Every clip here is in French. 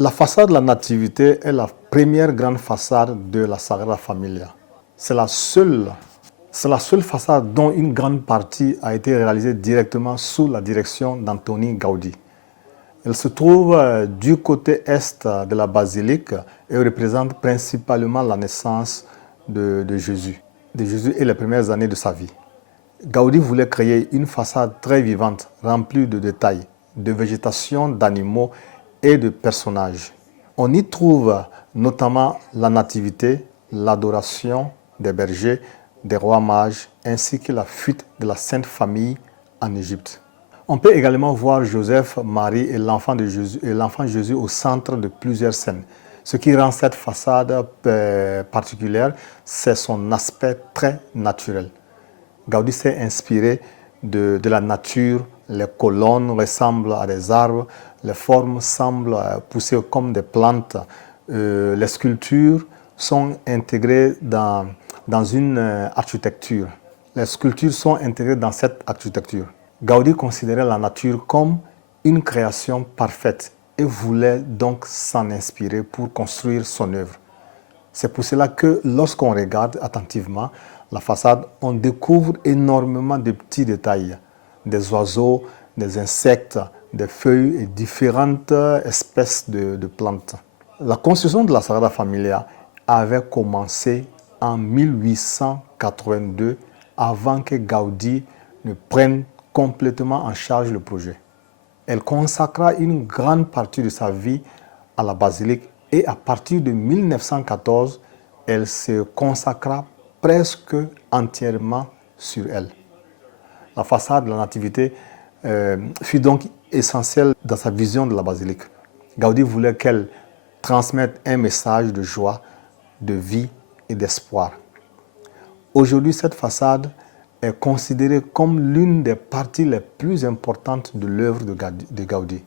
La façade de la Nativité est la première grande façade de la Sagrada Familia. C'est la seule façade dont une grande partie a été réalisée directement sous la direction d'Antoni Gaudí. Elle se trouve du côté est de la basilique et représente principalement la naissance de Jésus et les premières années de sa vie. Gaudí voulait créer une façade très vivante, remplie de détails, de végétation, d'animaux et de personnages. On y trouve notamment la nativité, l'adoration des bergers, des rois mages, ainsi que la fuite de la Sainte Famille en Égypte. On peut également voir Joseph, Marie et l'enfant Jésus au centre de plusieurs scènes. Ce qui rend cette façade particulière, c'est son aspect très naturel. Gaudí s'est inspiré de la nature. Les colonnes ressemblent à des arbres, les formes semblent pousser comme des plantes. Les sculptures sont intégrées dans une architecture. Les sculptures sont intégrées dans cette architecture. Gaudí considérait la nature comme une création parfaite et voulait donc s'en inspirer pour construire son œuvre. C'est pour cela que lorsqu'on regarde attentivement la façade, on découvre énormément de petits détails, des oiseaux, des insectes, des feuilles et différentes espèces de plantes. La construction de la Sagrada Familia avait commencé en 1882 avant que Gaudí ne prenne complètement en charge le projet. Elle consacra une grande partie de sa vie à la basilique et à partir de 1914, elle se consacra presque entièrement sur elle. La façade de la Nativité fut donc essentielle dans sa vision de la basilique. Gaudí voulait qu'elle transmette un message de joie, de vie et d'espoir. Aujourd'hui, cette façade est considérée comme l'une des parties les plus importantes de l'œuvre de Gaudí.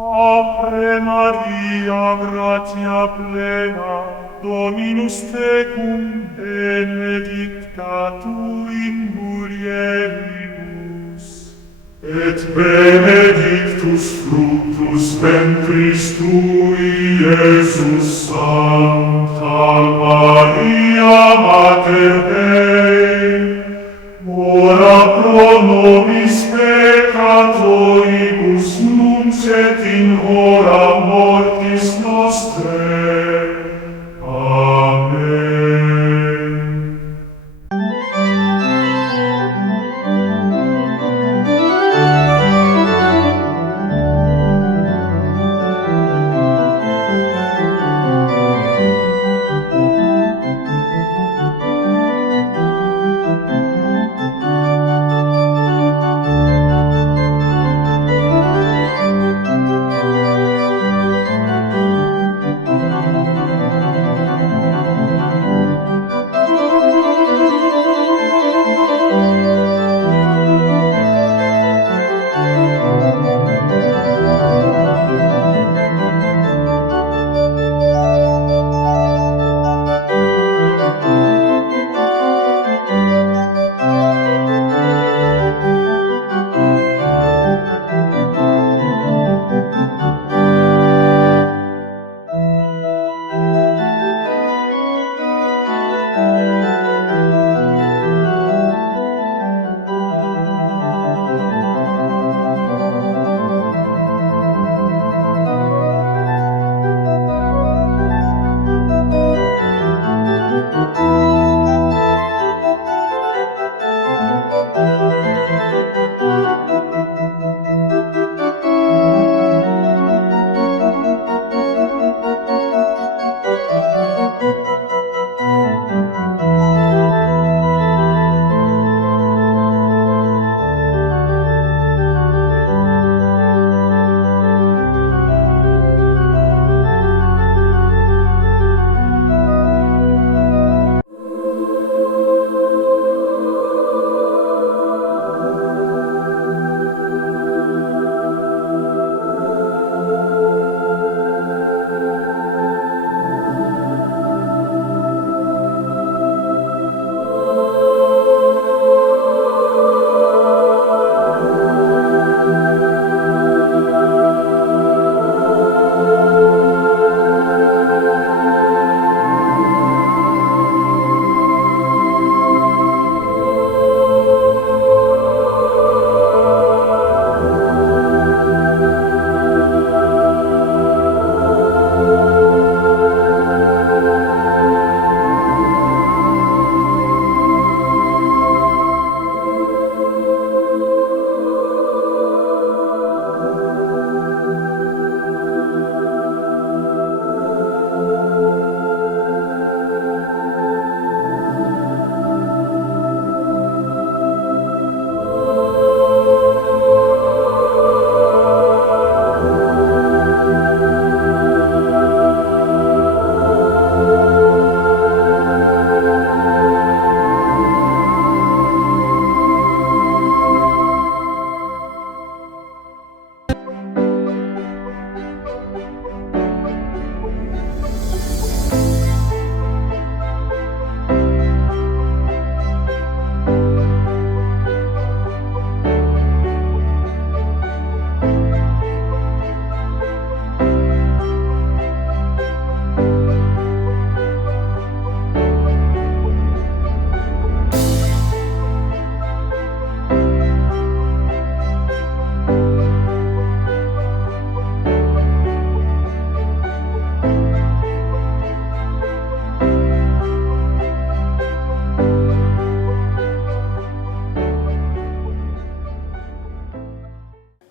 Ave Maria, gratia plena, Dominus tecum, benedicta tu in mulieribus, et benedictus fructus ventris tui, Iesus. Sancta Maria, Mater Dei, ora pro nobis peccatoribus, nunc et in hora mortis nostrae. Amen.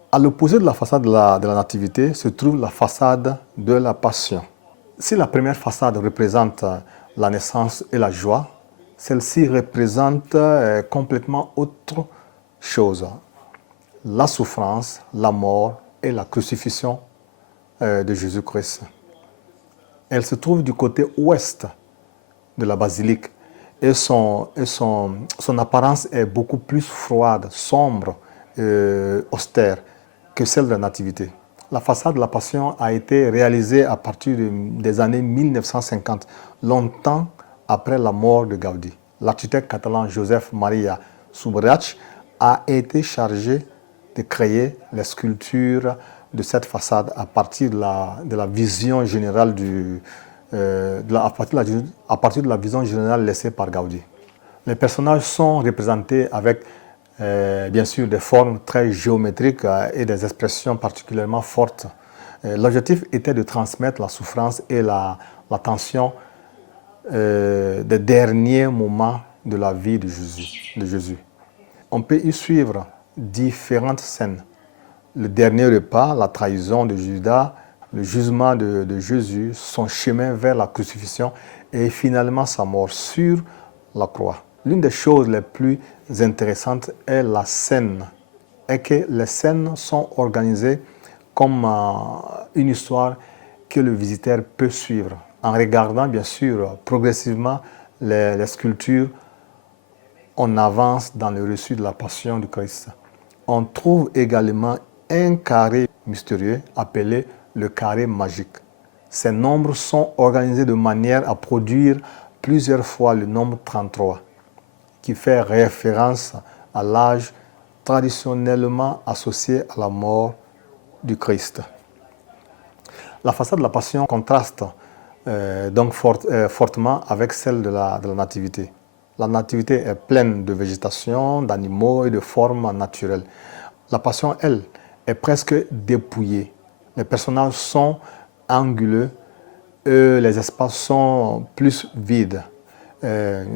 À l'opposé de la façade de la Nativité se trouve la façade de la Passion. Si la première façade représente la naissance et la joie, celle-ci représente complètement autre chose. La souffrance, la mort et la crucifixion de Jésus-Christ. Elle se trouve du côté ouest de la basilique et son apparence est beaucoup plus froide, sombre, austère que celle de la Nativité. La façade de la Passion a été réalisée à partir des années 1950, longtemps après la mort de Gaudí. L'architecte catalan Josep Maria Subirats a été chargé de créer les sculptures de cette façade à partir de la vision générale à partir de la vision générale laissée par Gaudí. Les personnages sont représentés avec bien sûr des formes très géométriques et des expressions particulièrement fortes. L'objectif était de transmettre la souffrance et la tension des derniers moments de la vie de Jésus. On peut y suivre différentes scènes. Le dernier repas, la trahison de Judas, le jugement de Jésus, son chemin vers la crucifixion et finalement sa mort sur la croix. L'une des choses les plus intéressantes est la scène, et que les scènes sont organisées comme une histoire que le visiteur peut suivre en regardant bien sûr progressivement les sculptures. On avance dans le récit de la passion du Christ. On trouve également un carré mystérieux appelé le carré magique. Ces nombres sont organisés de manière à produire plusieurs fois le nombre 33, qui fait référence à l'âge traditionnellement associé à la mort du Christ. La façade de la Passion contraste donc fortement avec celle de la Nativité. La Nativité est pleine de végétation, d'animaux et de formes naturelles. La Passion, elle, est presque dépouillée. Les personnages sont anguleux et les espaces sont plus vides.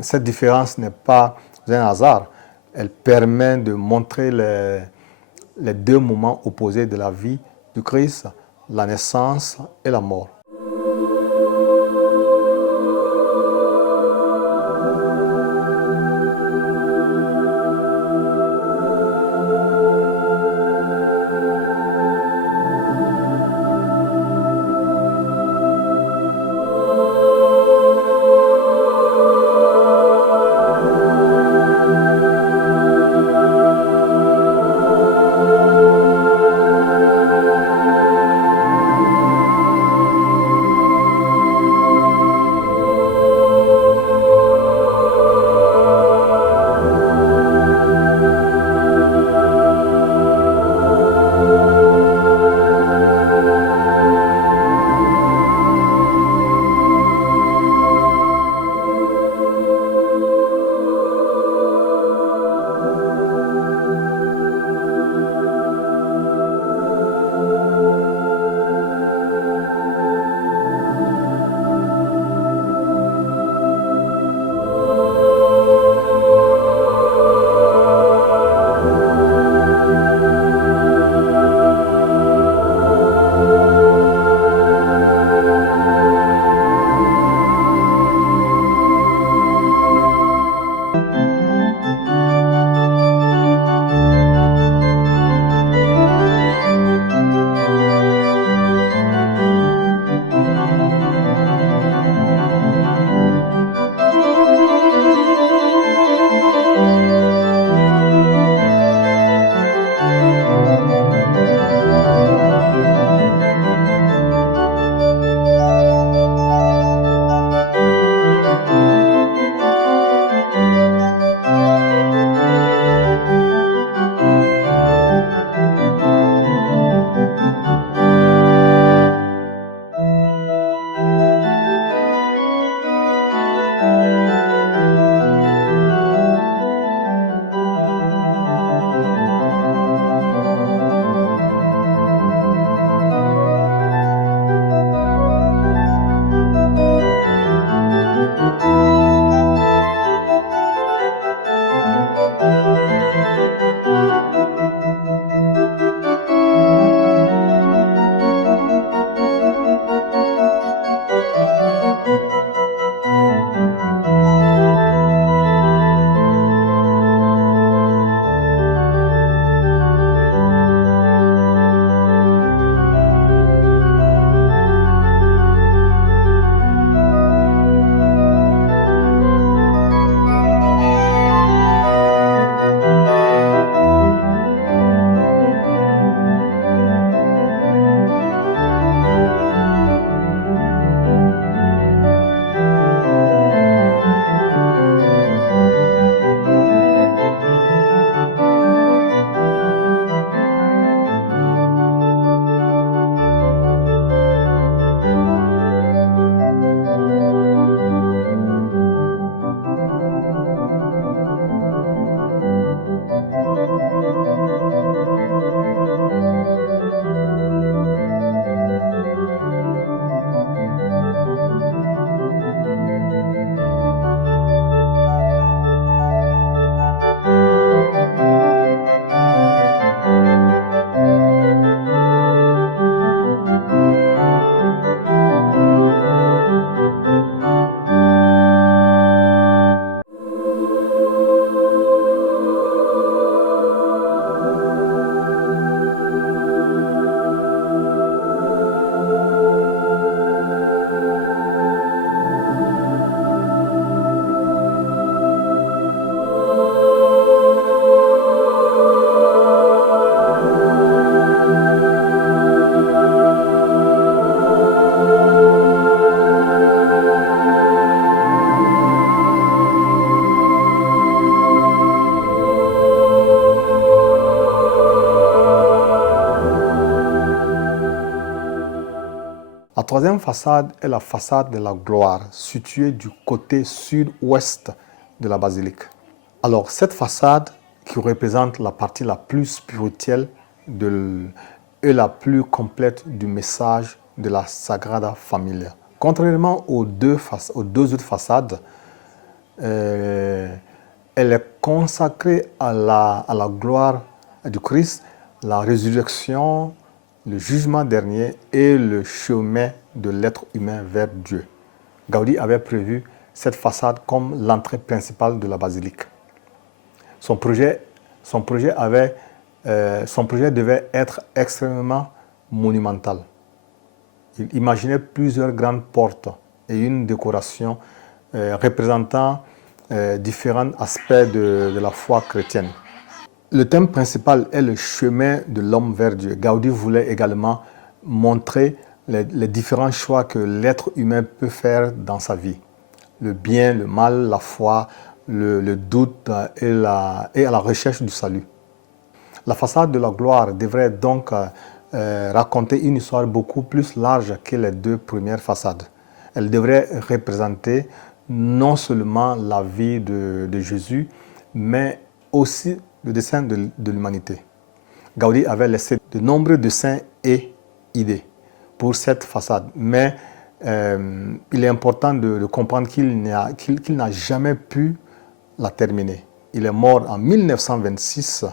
Cette différence n'est pas un hasard. Elle permet de montrer les deux moments opposés de la vie du Christ, la naissance et la mort. troisième façade est la façade de la gloire, située du côté sud-ouest de la basilique. Alors, cette façade qui représente la partie la plus spirituelle et la plus complète du message de la Sagrada Familia. Contrairement aux deux autres façades, elle est consacrée à la gloire du Christ, la résurrection, le jugement dernier et le chemin de l'être humain vers Dieu. Gaudi avait prévu cette façade comme l'entrée principale de la basilique. Son projet devait être extrêmement monumental. Il imaginait plusieurs grandes portes et une décoration représentant différents aspects de la foi chrétienne. Le thème principal est le chemin de l'homme vers Dieu. Gaudi voulait également montrer les différents choix que l'être humain peut faire dans sa vie. Le bien, le mal, la foi, le doute et à la recherche du salut. La façade de la gloire devrait donc raconter une histoire beaucoup plus large que les deux premières façades. Elle devrait représenter non seulement la vie de Jésus, mais aussi le dessein de l'humanité. Gaudi avait laissé de nombreux dessins et idées pour cette façade, mais il est important de comprendre qu'il n'a jamais pu la terminer. Il est mort en 1926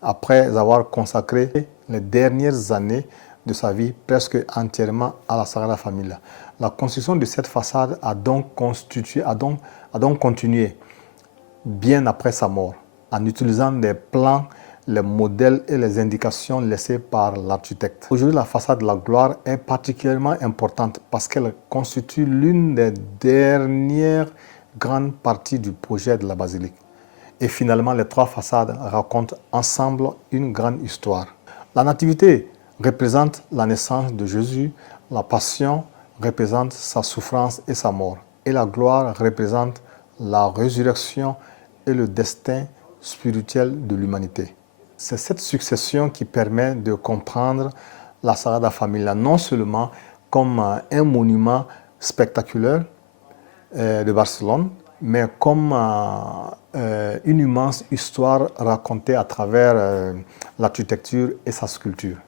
après avoir consacré les dernières années de sa vie presque entièrement à la Sagrada Familia. La construction de cette façade a donc continué bien après sa mort, en utilisant des plans, les modèles et les indications laissées par l'architecte. Aujourd'hui, la façade de la gloire est particulièrement importante parce qu'elle constitue l'une des dernières grandes parties du projet de la basilique. Et finalement, les trois façades racontent ensemble une grande histoire. La nativité représente la naissance de Jésus, la passion représente sa souffrance et sa mort, et la gloire représente la résurrection et le destin spirituel de l'humanité. C'est cette succession qui permet de comprendre la Sagrada Familia non seulement comme un monument spectaculaire de Barcelone, mais comme une immense histoire racontée à travers l'architecture et sa sculpture.